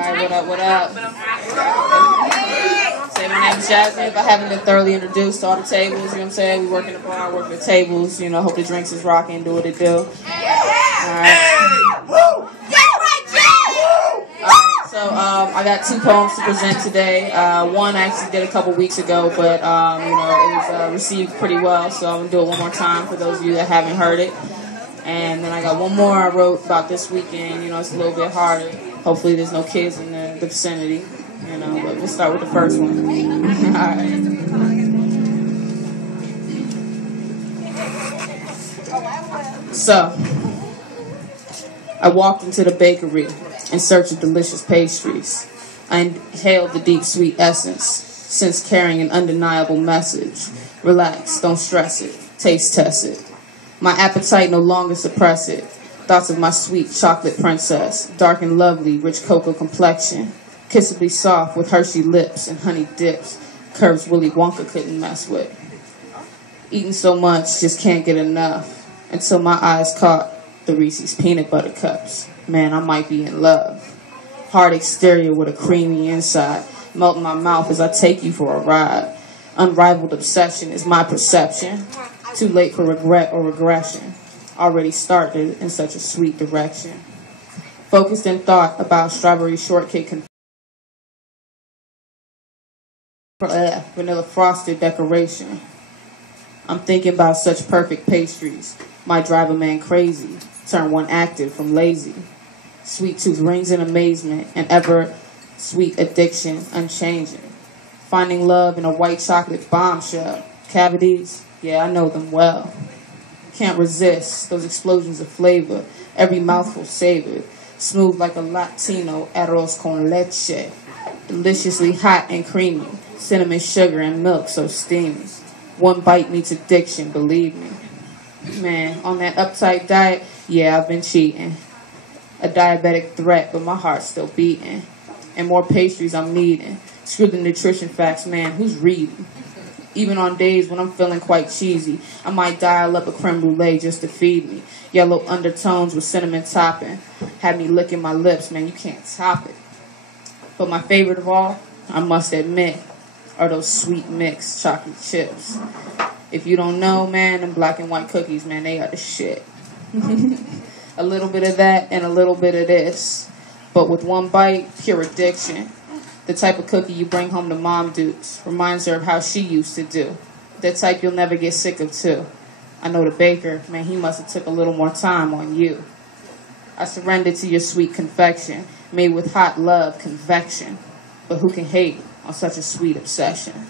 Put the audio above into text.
Alright, what up? Say my name's Jasmine. If I haven't been thoroughly introduced to all the tables, you know what I'm saying? We work in the bar, work the tables, you know, hope the drinks is rocking, do what it do. So I got two poems to present today. One I actually did a couple weeks ago, but you know, it was received pretty well, so I'm gonna do it one more time for those of you that haven't heard it. And then I got one more I wrote about this weekend. You know, it's a little bit harder. Hopefully there's no kids in the vicinity, you know, but we'll start with the first one. Alright. So, I walked into the bakery in search of delicious pastries. I inhaled the deep sweet essence, since carrying an undeniable message. Relax, don't stress it, taste test it. My appetite no longer suppress it. Thoughts of my sweet chocolate princess, dark and lovely, rich cocoa complexion, kissably soft with Hershey lips and honey dips, curves Willy Wonka couldn't mess with. Eating so much, just can't get enough, until my eyes caught the Reese's peanut butter cups. Man, I might be in love. Hard exterior with a creamy inside, melt in my mouth as I take you for a ride. Unrivaled obsession is my perception. Too late for regret or regression. Already started in such a sweet direction. Focused in thought about strawberry shortcake vanilla frosted decoration. I'm thinking about such perfect pastries. Might drive a man crazy. Turn one active from lazy. Sweet tooth rings in amazement and ever sweet addiction unchanging. Finding love in a white chocolate bombshell. Cavities, yeah, I know them well. Can't resist those explosions of flavor, every mouthful savored, smooth like a Latino arroz con leche, deliciously hot and creamy, cinnamon sugar and milk so steamy. One bite meets addiction, believe me. Man, on that uptight diet, yeah, I've been cheating. A diabetic threat, but my heart's still beating. And more pastries I'm needing. Screw the nutrition facts, man, who's reading? Even on days when I'm feeling quite cheesy, I might dial up a creme brulee just to feed me. Yellow undertones with cinnamon topping. Had me licking my lips, man, you can't top it. But my favorite of all, I must admit, are those sweet mixed chocolate chips. If you don't know, man, them black and white cookies, man, they are the shit. A little bit of that and a little bit of this. But with one bite, pure addiction. The type of cookie you bring home to Mom Dukes. Reminds her of how she used to do. That type you'll never get sick of too. I know the baker, man, he must have took a little more time on you. I surrendered to your sweet confection, made with hot love, convection. But who can hate on such a sweet obsession?